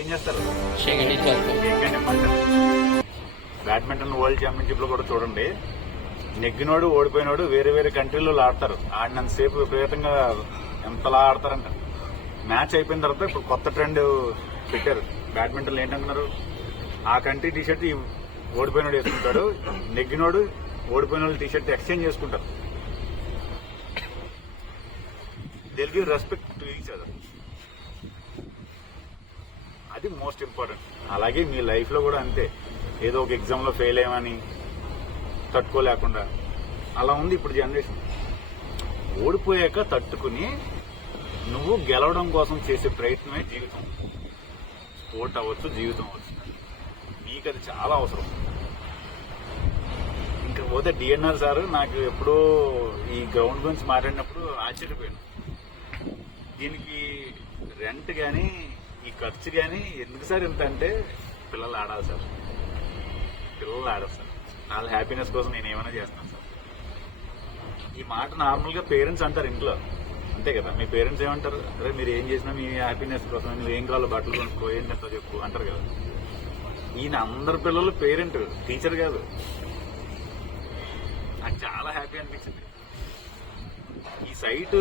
ఏం చేస్తారు? Badminton world championship లో కూడా చూడండి, నెగ్గినోడు ఓడిపోయినోడు వేరే వేరే కంట్రీలో ఆడతారు. ఆడినంతసేపు విపరీతంగా ఎంతలా ఆడతారంట. మ్యాచ్ అయిపోయిన తర్వాత ఇప్పుడు కొత్త ట్రెండ్ పెట్టారు బ్యాడ్మింటన్. ఏంటంటున్నారు, ఆ కంట్రీ టీషర్ట్ ఓడిపోయినోడు వేసుకుంటాడు, నెగ్గినోడు ఓడిపోయిన టీషర్ట్ ఎక్స్చేంజ్ చేసుకుంటారు. They give respect to each other. అది మోస్ట్ ఇంపార్టెంట్. అలాగే మీ లైఫ్ లో కూడా అంతే. ఏదో ఒక ఎగ్జామ్ లో ఫెయిల్ అయ్యామని తట్టుకోలేకుండా అలా ఉంది ఇప్పుడు జనరేషన్. ఓడిపోయాక తట్టుకుని నువ్వు గెలవడం కోసం చేసే ప్రయత్నమే జీవితం. స్పోర్ట్ అవ్వచ్చు, జీవితం అవ్వచ్చు, నీకు అది చాలా అవసరం. ఇంకా పోతే డిఎన్ఆర్ సార్ నాకు ఎప్పుడో ఈ గ్రౌండ్ గురించి మాట్లాడినప్పుడు ఆశ్చర్యపోయాను. దీనికి రెంట్ కానీ ఈ ఖర్చు కానీ ఎందుకు సార్ ఇంత అంటే, పిల్లలు ఆడాలి సార్, పిల్లలు ఆడాలి సార్, వాళ్ళ హ్యాపీనెస్ కోసం నేను ఏమైనా చేస్తాను సార్. ఈ మాట నార్మల్గా పేరెంట్స్ అంటారు ఇంట్లో, అంతే కదా. మీ పేరెంట్స్ ఏమంటారు, అరే మీరు ఏం చేసినా మీ హ్యాపీనెస్ కోసం, నువ్వు ఏం కావాలో బట్టలు కొనుక్కో, ఏంటంతో చెప్పు అంటారు కదా. ఈయన అందరి పిల్లలు పేరెంట్, టీచర్ కాదు. నాకు చాలా హ్యాపీ అనిపించింది. ఈ సైట్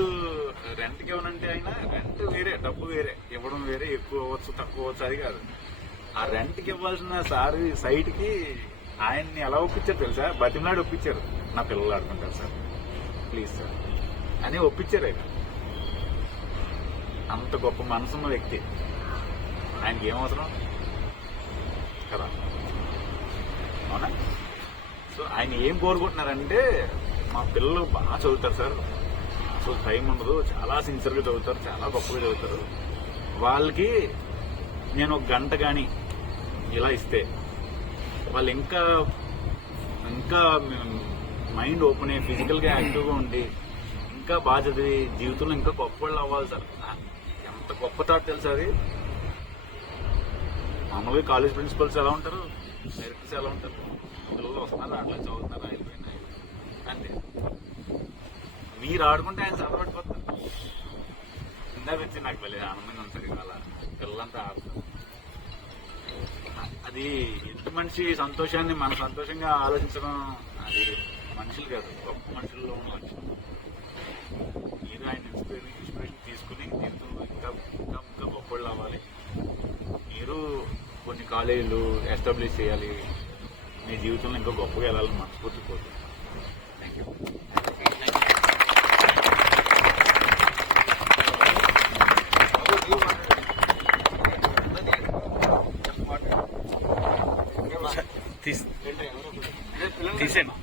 రెంట్కి ఇవ్వనంటే అయినా రెంట్ వేరే, డబ్బు వేరే, ఇవ్వడం వేరే, ఎక్కువ అవ్వచ్చు తక్కువ అవ్వచ్చు, అది కాదు. ఆ రెంట్కి ఇవ్వాల్సిన సార్ సైట్కి ఆయన్ని ఎలా ఒప్పించారు తెలుసా? బతిమలాడి ఒప్పించారు. నా పిల్లలు ఆడుకుంటారు సార్, ప్లీజ్ సార్ అని ఒప్పించారు. ఆయన అంత గొప్ప మనసున్న వ్యక్తి. ఆయనకి ఏమవసరం కదా, అవునా? సో ఆయన ఏం కోరుకుంటున్నారంటే, మా పిల్లలు బాగా చదువుతారు సార్, అసలు టైం ఉండదు, చాలా సిన్సియర్గా చదువుతారు, చాలా గొప్పగా చదువుతారు. వాళ్ళకి నేను ఒక గంట కానీ ఇలా ఇస్తే వాళ్ళు ఇంకా ఇంకా మైండ్ ఓపెన్ అయ్యి ఫిజికల్గా యాక్టివ్గా ఉండి ఇంకా బాగా చదివి జీవితంలో ఇంకా గొప్ప వాళ్ళు అవ్వాలి సార్. ఎంత గొప్ప థాట్ తెలుసు అది. మామూలుగా కాలేజ్ ప్రిన్సిపల్స్ ఎలా ఉంటారు, డైరెక్టర్స్ ఎలా ఉంటారు, పిల్లలు వస్తున్నారు, అట్లా చదువుతున్నారు, అయిపోయినాయి అంతే. మీరు ఆడుకుంటే ఆయన సరపడిపోతారు. ఇందాక వచ్చి నాకు వెళ్ళి ఆనందంగా ఉంటుంది అలా పిల్లలంతా ఆడుతారు. అది ఎదుటి మనిషి సంతోషాన్ని మన సంతోషంగా ఆలోచించడం, అది మనుషులు కాదు, గొప్ప మనుషుల్లో ఉన్న మనుషులు. మీరు ఆయన ఇన్స్పిరేషన్ తీసుకుని జీవితంలో ఇంకా ఇంకా ఇంకా గొప్పళ్ళు అవ్వాలి. మీరు కొన్ని కాలేజీలు ఎస్టాబ్లిష్ చేయాలి, మీ జీవితంలో ఇంకా గొప్పగా వెళ్ళాలని మనస్ఫూర్తి కోరుతున్నాను. Thank you. తీసేయండి.